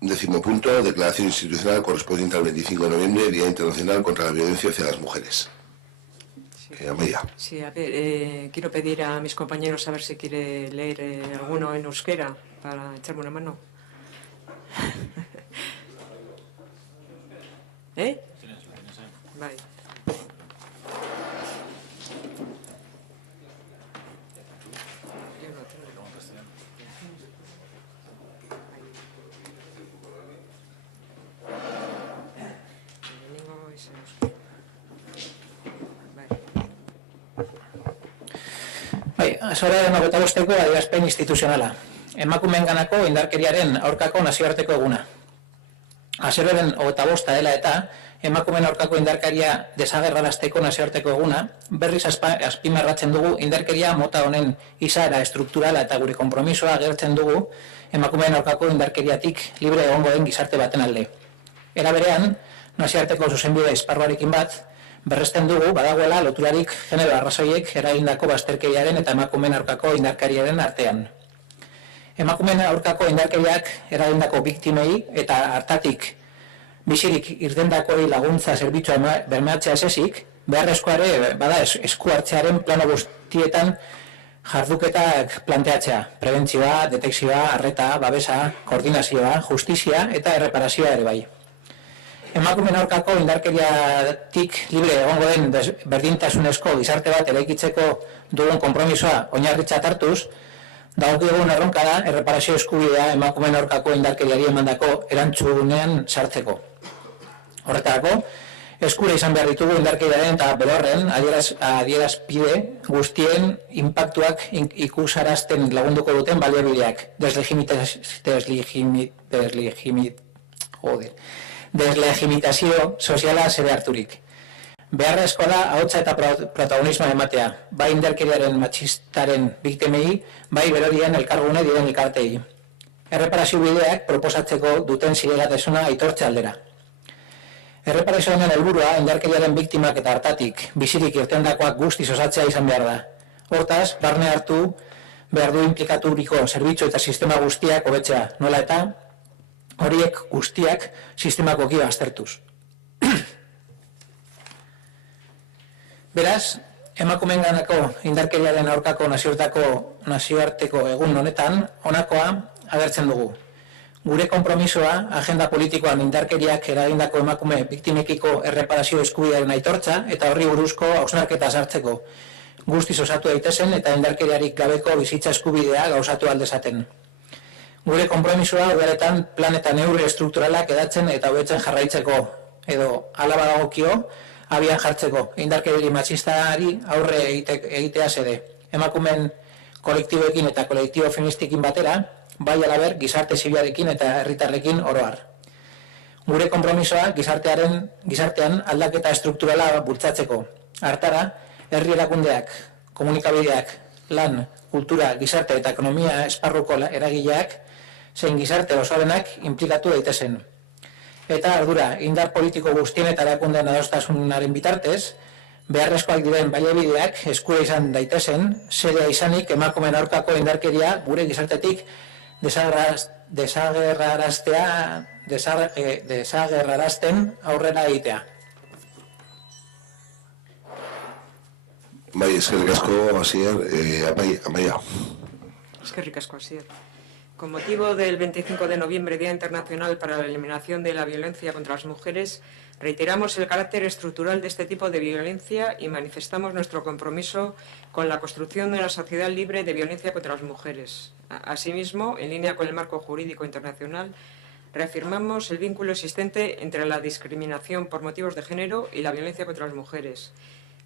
Décimo punto, declaración institucional correspondiente al 25 de noviembre, Día Internacional contra la Violencia hacia las Mujeres. Amaia. Sí, a ver, quiero pedir a mis compañeros a ver si quiere leer alguno en euskera para echarme una mano. ¿Eh? Vale. Azaroaren 25ko adierazpen instituzionala. Emakumeenganako indarkeriaren aurkako nazioarteko eguna. Azaroaren 25 dela eta emakumeen aurkako indarkeria desagerrarazteko nazioarteko eguna, berriz azpimarratzen dugu indarkeria mota honen izaera estrukturala eta gure konpromisoa agertzen dugu emakumeen aurkako indarkeriatik libre egongo den gizarte baten alde. Era berean, nazioarteko zuzenbide esparruarekin bat, berresten dugu badagoela loturarik genero arrazoiek eragindako bazterkeriaren eta emakumeen aurkako indarkeriaren artean. Emakumeen aurkako indarkeriak eragindako biktimei eta hartatik bizirik irtendakoi laguntza zerbitzua bermatzea ezik, beharrezkoare bada esku hartzearen plano guztietan jarduketak planteatzea, prebentzioa, detekzioa, arreta, babesa, koordinazioa, justizia eta erreparazioa ere bai. Emakumeen aurkako indarkeriatik libre egongo den berdintasunezko gizarte bat eraikitzeko dugun konpromisoa oinarritzat hartuz, dagokigun erronka da erreparazio eskubidea emakumeen aurkako indarkeriari emandako erantzunean sartzeko. Horretarako, eskura izan behar ditugu indarkeriaren eta berorren adierazpide guztien inpaktuak ikusarazten lagunduko duten baliabideak, deslegitimazio soziala zere harturik. Beharrezkoa da ahotsa eta protagonismoa ematea, bai indarkeriaren matxistaren biktimei, bai berorien elkargune diren elkartei. Erreparazio bideak proposatzeko duten zilegatasuna aitortze aldera. Erreparazio honen helburua indarkeriaren biktimak eta hartatik bizirik irtendakoak guztiz osatzea izan behar da. Hortaz, barne hartu behar du inplikaturiko zerbitzu eta sistema guztiak hobetzea, nola eta horiek guztiak sistemakoki baztertuz. Beraz, emakumeenganako indarkeriaren aurkako nazioarteko egun honetan, honakoa agertzen dugu. Gure konpromisoa, agenda politikoan indarkeriak eragindako emakume biktimekiko erreparazio eskubidearen aitortza eta horri buruzko hausnarketa sartzeko. Guztiz osatu daitezen eta indarkeriarik gabeko bizitza eskubidea gauzatu aldezaten. Gure konpromisoa udaretan plan eta neurri estrukturalak edatzen eta hobetzen jarraitzeko, edo hala badagokio, abian jartzeko, indarkeri matxistari aurre egitea zede. Emakumeen kolektiboekin eta kolektibo feministekin batera, bai alaber gizarte zibilarekin eta herritarrekin oroar. Gure konpromisoa gizartean aldaketa estrukturala bultzatzeko. Hartara, herri erakundeak, komunikabideak, lan, kultura, gizarte eta ekonomia esparruko eragileak, zein gizarte osoarenak inplikatu daitezen. Eta ardura, indar politiko guztien eta erakundeen adostasunaren bitartez, beharrezkoak diren baliabideak eskura izan daitezen, zedea izanik emakumeen aurkako indarkeria gure gizartetik desagerrarazten aurrera egitea. Bai, eskerrik asko, Asier. Amaia. Eskerrik asko, Asier. Con motivo del 25 de noviembre, Día Internacional para la Eliminación de la Violencia contra las Mujeres, reiteramos el carácter estructural de este tipo de violencia y manifestamos nuestro compromiso con la construcción de una sociedad libre de violencia contra las mujeres. Asimismo, en línea con el marco jurídico internacional, reafirmamos el vínculo existente entre la discriminación por motivos de género y la violencia contra las mujeres,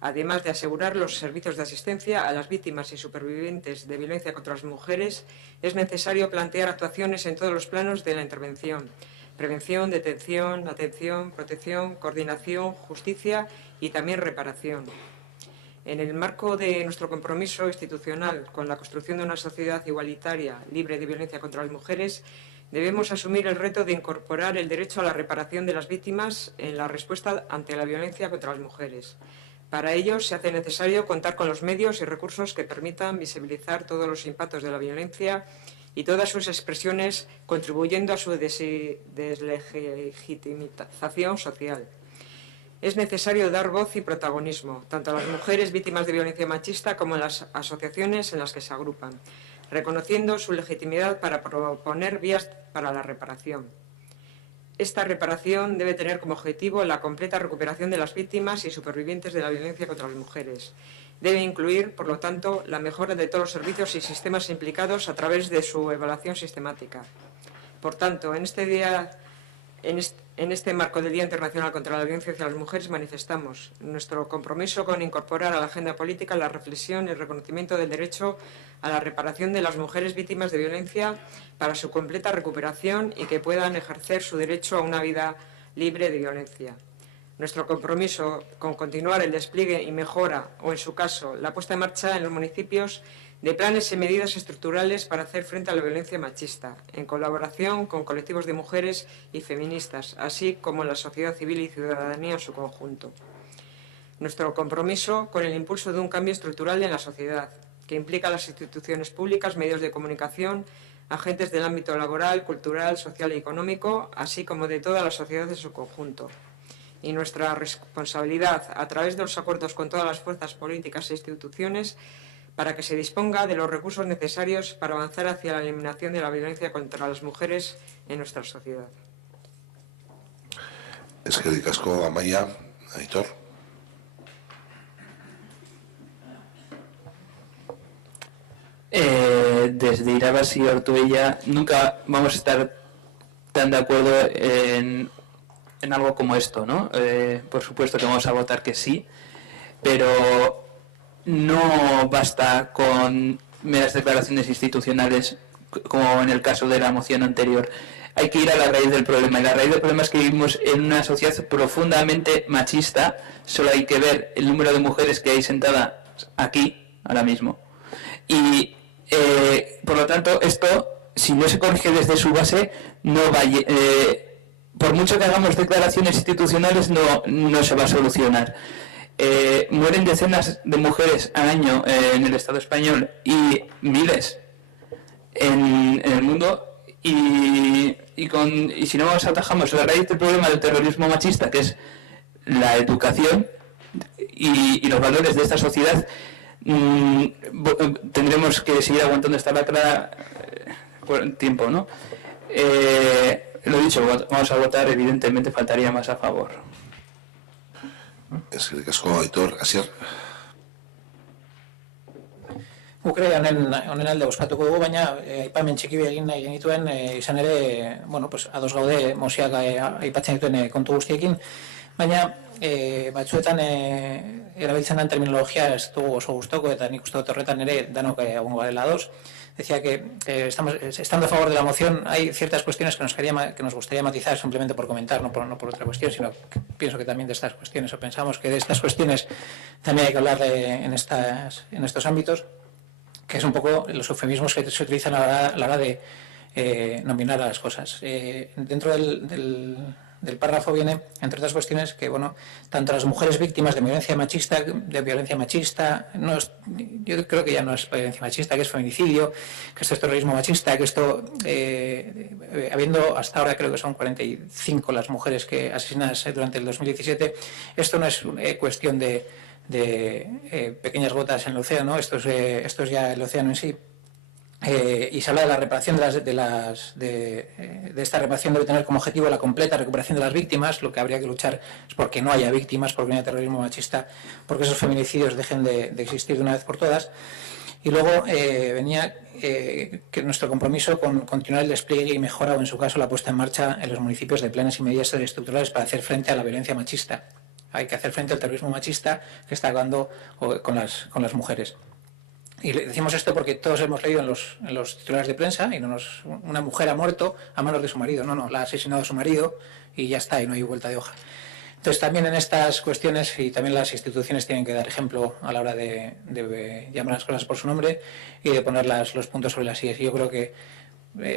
además de asegurar los servicios de asistencia a las víctimas y supervivientes de violencia contra las mujeres. Es necesario plantear actuaciones en todos los planos de la intervención: prevención, detención, atención, protección, coordinación, justicia y también reparación. En el marco de nuestro compromiso institucional con la construcción de una sociedad igualitaria, libre de violencia contra las mujeres, debemos asumir el reto de incorporar el derecho a la reparación de las víctimas en la respuesta ante la violencia contra las mujeres. Para ello, se hace necesario contar con los medios y recursos que permitan visibilizar todos los impactos de la violencia y todas sus expresiones, contribuyendo a su deslegitimización social. Es necesario dar voz y protagonismo, tanto a las mujeres víctimas de violencia machista como a las asociaciones en las que se agrupan, reconociendo su legitimidad para proponer vías para la reparación. Esta reparación debe tener como objetivo la completa recuperación de las víctimas y supervivientes de la violencia contra las mujeres. Debe incluir, por lo tanto, la mejora de todos los servicios y sistemas implicados a través de su evaluación sistemática. Por tanto, en este marco del Día Internacional contra la Violencia hacia las Mujeres manifestamos nuestro compromiso con incorporar a la agenda política la reflexión y el reconocimiento del derecho a la reparación de las mujeres víctimas de violencia para su completa recuperación y que puedan ejercer su derecho a una vida libre de violencia. Nuestro compromiso con continuar el despliegue y mejora, o en su caso, la puesta en marcha en los municipios de planes y medidas estructurales para hacer frente a la violencia machista, en colaboración con colectivos de mujeres y feministas, así como la sociedad civil y ciudadanía en su conjunto. Nuestro compromiso con el impulso de un cambio estructural en la sociedad, que implica a las instituciones públicas, medios de comunicación, agentes del ámbito laboral, cultural, social y económico, así como de toda la sociedad en su conjunto. Y nuestra responsabilidad, a través de los acuerdos con todas las fuerzas políticas e instituciones, para que se disponga de los recursos necesarios para avanzar hacia la eliminación de la violencia contra las mujeres en nuestra sociedad. Eskerrik asko, Amaia, Aitor. Desde Irabas y Ortuella nunca vamos a estar tan de acuerdo en algo como esto, ¿no? Por supuesto que vamos a votar que sí, pero no basta con meras declaraciones institucionales como en el caso de la moción anterior. Hay que ir a la raíz del problema, y la raíz del problema es que vivimos en una sociedad profundamente machista. Solo hay que ver el número de mujeres que hay sentadas aquí ahora mismo. Y por lo tanto, esto, si no se corrige desde su base, no va por mucho que hagamos declaraciones institucionales, no se va a solucionar. Mueren decenas de mujeres al año en el Estado español y miles en el mundo, y si no atajamos la raíz del problema del terrorismo machista, que es la educación y los valores de esta sociedad, tendremos que seguir aguantando esta lacra por tiempo, ¿no? Lo dicho, vamos a votar, evidentemente faltaría más a favor. Eskerrik asko, Aitor, Asier. Ukre honen alde bozkatuko dugu, baina aipamen txiki egin nahi genituen, izan ere, bueno, pues, ados gaude mozioak aipatzen dituen kontu guztiekin, baina batzuetan erabiltzen den terminologia ez dugu oso gustoko, eta nik uste dut horretan ere danok egongo garela ados. Decía que estando a favor de la moción hay ciertas cuestiones que nos gustaría matizar simplemente por comentar, no por otra cuestión, sino que pienso que también de estas cuestiones, o pensamos que de estas cuestiones también hay que hablar en estos ámbitos, que es un poco los eufemismos que se utilizan a la hora de nominar a las cosas. Dentro del párrafo viene, entre otras cuestiones, que bueno, tanto las mujeres víctimas de violencia machista, no es, yo creo que ya no es violencia machista, que es feminicidio, que esto es terrorismo machista, que esto, habiendo hasta ahora creo que son 45 las mujeres que asesinadas durante el 2017, esto no es cuestión de pequeñas gotas en el océano, esto es ya el océano en sí. Y se habla de la reparación de esta reparación debe tener como objetivo la completa recuperación de las víctimas. Lo que habría que luchar es porque no haya víctimas, porque no haya terrorismo machista, porque esos feminicidios dejen de existir de una vez por todas. Y luego venía que nuestro compromiso con continuar el despliegue y mejora, o en su caso la puesta en marcha en los municipios de planes y medidas estructurales para hacer frente a la violencia machista. Hay que hacer frente al terrorismo machista que está acabando con las mujeres. Y decimos esto porque todos hemos leído en los titulares de prensa y una mujer ha muerto a manos de su marido. No, la ha asesinado a su marido y ya está, y no hay vuelta de hoja. Entonces también en estas cuestiones, y también las instituciones tienen que dar ejemplo a la hora de llamar las cosas por su nombre y de poner los puntos sobre las íes. Y yo creo que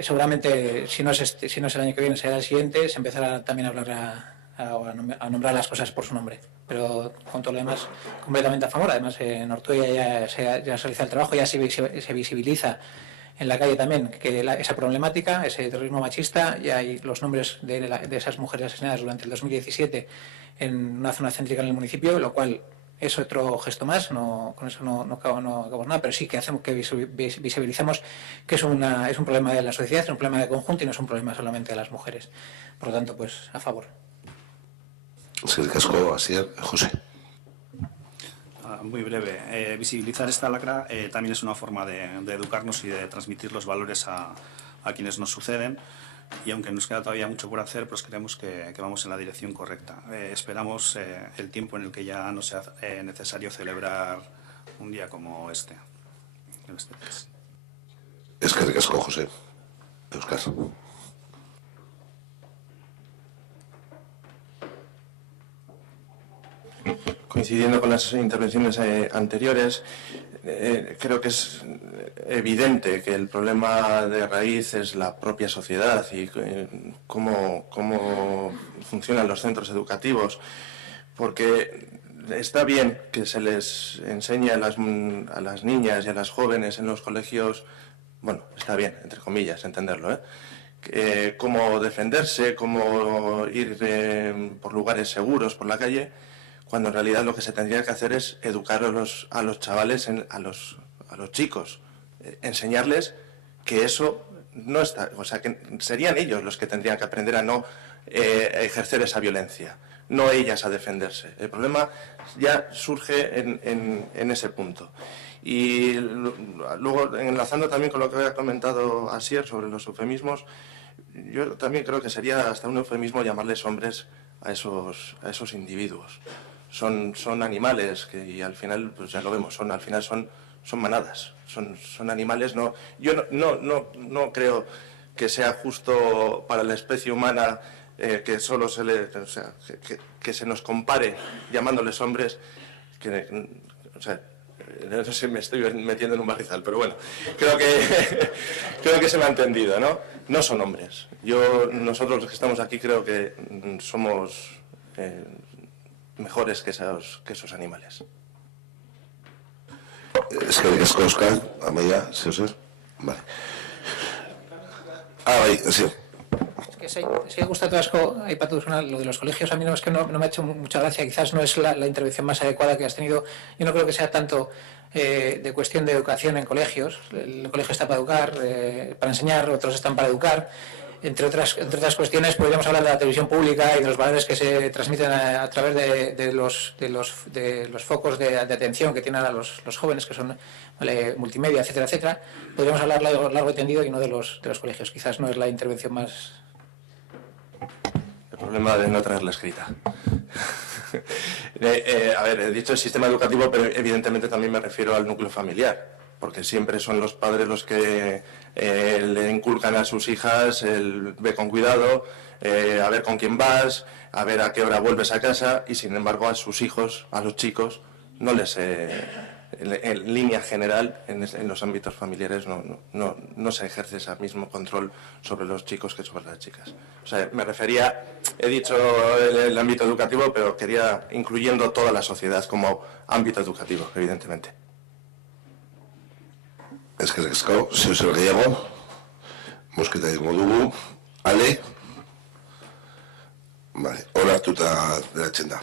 seguramente si no es el año que viene, será el siguiente, se empezará también a hablar a nombrar las cosas por su nombre, pero con todo lo demás completamente a favor. Además en Ortuella ya se realiza el trabajo, ya se visibiliza en la calle también que esa problemática, ese terrorismo machista. Ya hay los nombres de esas mujeres asesinadas durante el 2017 en una zona céntrica en el municipio, lo cual es otro gesto más. Con eso no acabamos nada, pero sí que hacemos que visibilicemos que es un problema de la sociedad, es un problema de conjunto y no es un problema solamente de las mujeres. Por lo tanto, pues a favor. Eskerrik asko, Asier. José. Muy breve. Visibilizar esta lacra también es una forma de educarnos y de transmitir los valores a quienes nos suceden. Y aunque nos queda todavía mucho por hacer, pues creemos que vamos en la dirección correcta. Esperamos el tiempo en el que ya no sea necesario celebrar un día como este. Eskerrik asko, José. Euskar. Coincidiendo con las intervenciones anteriores, creo que es evidente que el problema de raíz es la propia sociedad y cómo funcionan los centros educativos, porque está bien que se les enseñe a las niñas y a las jóvenes en los colegios, bueno, está bien, entre comillas, entenderlo, cómo defenderse, cómo ir por lugares seguros por la calle, cuando en realidad lo que se tendría que hacer es educar a los chavales, a los chicos, enseñarles que eso no está, o sea, que serían ellos los que tendrían que aprender a no ejercer esa violencia, no ellas a defenderse. El problema ya surge en ese punto. Y luego, enlazando también con lo que había comentado Asier sobre los eufemismos, yo también creo que sería hasta un eufemismo llamarles hombres a esos individuos. Son animales y al final, pues ya lo vemos, al final son manadas, son animales. Yo no creo que sea justo para la especie humana que solo que se nos compare llamándoles hombres, no sé si me estoy metiendo en un barrizal, pero bueno, creo que se me ha entendido, ¿no? No son hombres. Nosotros los que estamos aquí creo que somos mejores que esos animales. Eskerrik asko, Euskal. Amaia, Zeozer. Vale. Bai, sí. Es que gustatu asko aipatu duzuna, lo de los colegios. A mí no me ha hecho mucha gracia, quizás no es la intervención más adecuada que has tenido. Yo no creo que sea tanto de cuestión de educación en colegios. El colegio está para educar, para enseñar, otros están para educar. Entre otras cuestiones, podríamos hablar de la televisión pública y de los valores que se transmiten a través de los focos de atención que tienen a los jóvenes, que son multimedia, etcétera, etcétera. Podríamos hablar largo y tendido y no de los colegios. Quizás no es la intervención más... El problema de no traerla escrita. A ver, he dicho el sistema educativo, pero evidentemente también me refiero al núcleo familiar, porque siempre son los padres los que le inculcan a sus hijas el ve con cuidado, a ver con quién vas, a ver a qué hora vuelves a casa, y sin embargo a sus hijos, a los chicos, no les... en línea general, en los ámbitos familiares no se ejerce ese mismo control sobre los chicos que sobre las chicas. O sea, me refería, he dicho el ámbito educativo, pero quería incluyendo toda la sociedad como ámbito educativo, evidentemente. Eskerrik asko, Zeozer gehiago. Mosketa egingo dugu. Ale. Vale, onartuta geratzen da.